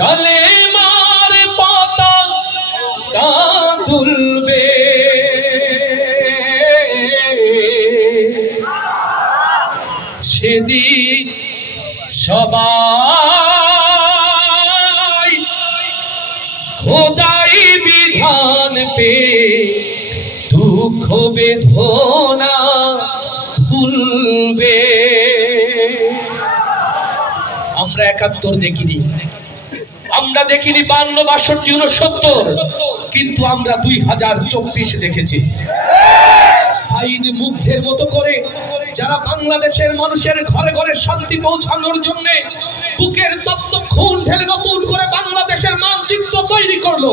কালেমার পতাকা তুলবে, সেদিন সবাই খোদাই বিধান পে দুঃখ বেদনা ভুলবে। আমরা ৭১ দেখিনি, আমরা দেখিনি ৫২, ৬২, ৬৯, কিন্তু আমরা ২০২৪ দেখেছি। সাইদ মুগ্ধের মতো করে যারা বাংলাদেশের মানুষের ঘরে ঘরে শান্তি পৌঁছানোর জন্য বুকের তপ্ত খুন ঢেলে নতুন করে বাংলাদেশের মানচিত্র তৈরি করলো,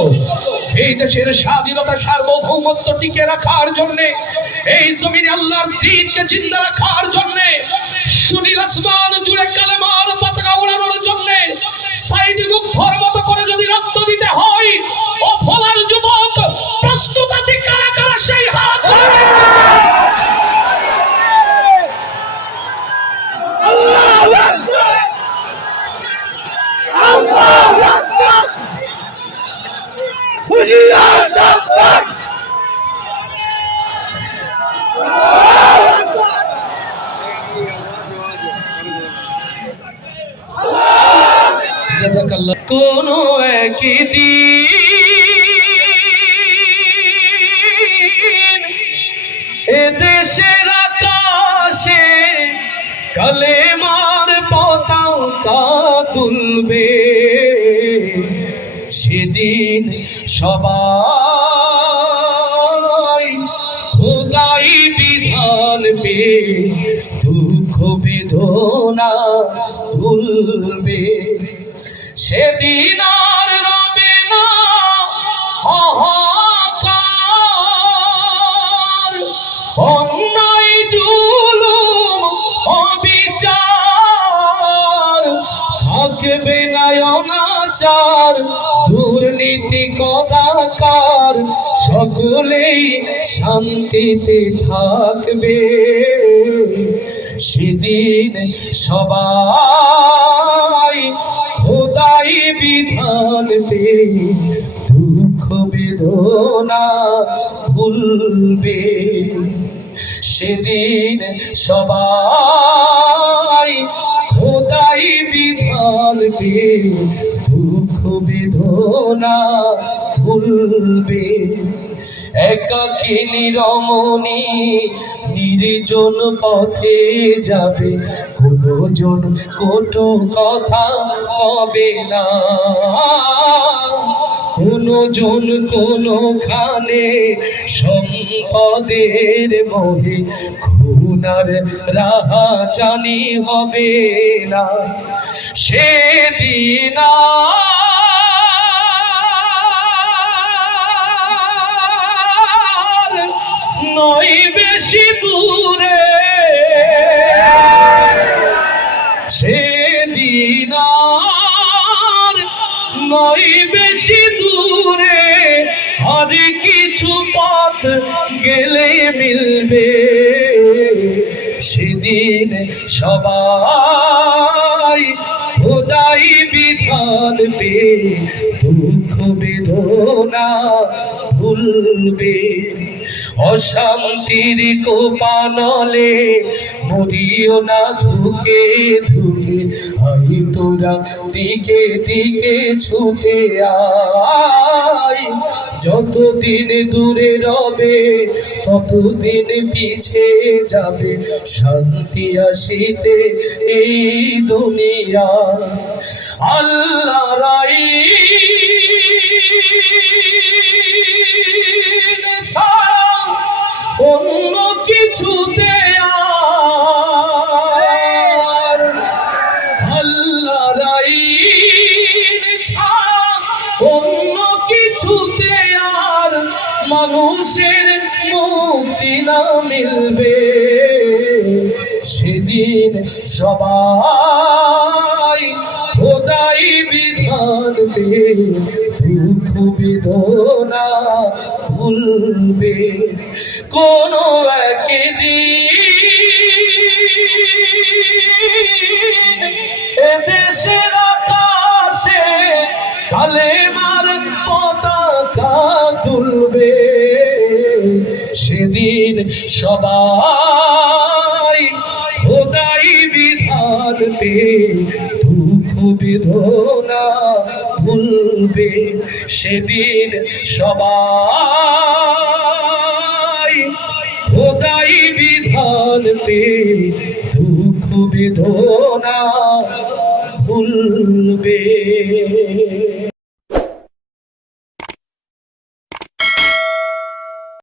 এই দেশের স্বাধীনতা সার্বভৌমত্ব টিকে রাখার জন্য, এই জমিনে আল্লাহর দ্বীনকে জিন্দা রাখার জন্য, সুনীল আসমান জুড়ে কালেমার পতাকা উড়ানোর জন্য সাইদ মুগ্ধর মতো করে যদি রক্ত দিতে হয়, ও ভোলার যুবক প্রস্তুত আছে কারা কারা সেই হাত কোন একদিন এদেশের আকাশে কালেমার পতাকা তুলবে, সেদিন সবাই খোদাই বিধান পে দুঃখ বেদনা ভুলবে। সেদিন আর রবে না হাহাকার, অন্যায় জুলুম অবিচার, থাকবে না অনাচার দুর্নীতি কদাকার, সকলেই শান্তিতে থাকবে। সেদিন সবাই খোদাই বিধান পে দুঃখ বেদনা ভুলবে। সেদিন সবাই খোদাই বিধান পে দুঃখ বেদনা ভুলবে। একাকিনী রমণী নির্জন পথে যাবে, কোনো জন কটু কথা হবে না, কোনো জন কোনোখানে সম্পদের মোহে খুনার রাহাজানি হবে না। সেদিন নয় বেশি দূরে, সেদিন নয় বেশি দূরে, আর কিছু পথ গেলে মিলবে। সেদিন সবাই খোদাই বিধান পে দুঃখ বেদনা ভুলবে। অশান্তির কোপানলে মরিও না ধুকে ধুকে, আই তোরা দিকে দিকে ছুটে আয়। যতদিন দূরে রবে ততদিন পিছে যাবে, শান্তি আসিতে এই দুনিয়া। আল্লাহ রাই অন্য কিছুতে আর, আল্লাহর আইন ছাড়া অন্য কিছুতে আর মানুষের মুক্তি না মিলবে। সেদিন সবাই খোদাই বিধান পে দুঃখ বেদনা ভুলবে। কোন একদিন এদেশের আকাশে কালেমার পতাকা তুলবে, সেদিন সবাই খোদাই বিধান পে দুঃখ বেদনা ভুলবে, সেদিন সবাই খোদাই বিধান পে দুঃখ বেদনা ভুলবে।